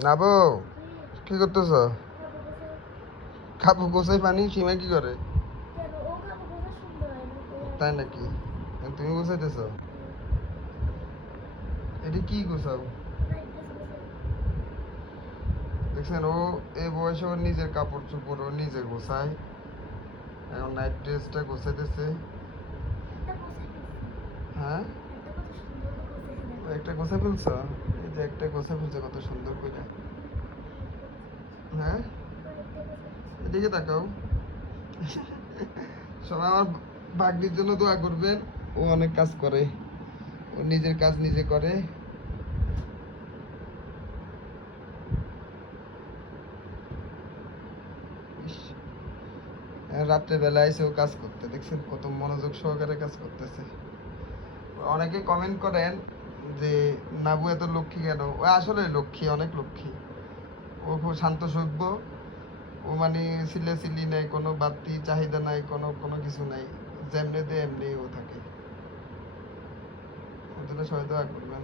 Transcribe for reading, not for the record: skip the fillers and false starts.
নাবো, কি করতেছ? কাপড় গোছাই পানি সীমা কি করে? তাই নাকি? তুমি গোছাইতেছ? এটি কি গোছাও? দেখছেন, ও এই বয়সে ওর নিজের কাপড় চোপড় ও নিজে গোছায়। এখন নাইট ড্রেসটা গোছাইতেছে। হ্যাঁ, ও একটা গোছা ফেলছ? এই যে একটা গোছা ফেলছে কত সুন্দর করে। হ্যাঁ, এদিকে তাকাও। সবাই আমার ভাগ্নির জন্য দোয়া করবেন। ও অনেক কাজ করে, ও নিজের কাজ নিজে করে। ইস, রাত্রে বেলা এসে ও কাজ করতে দেখছেন কত মনোযোগ সহকারে কাজ করতেছে। অনেকে কমেন্ট করেন যে নাবু এত লক্ষ্মী কেন? ও আসলে লক্ষ্মী, অনেক লক্ষ্মী। ও খুব শান্ত সভ্য। ও মানে সিলে সিলি নাই, কোনো বাড়তি চাহিদা নাই, কোনো কোনো কিছু নাই। যেমনি দে এমনি ও থাকে। ওর জন্য সবাই দোয়া করবেন।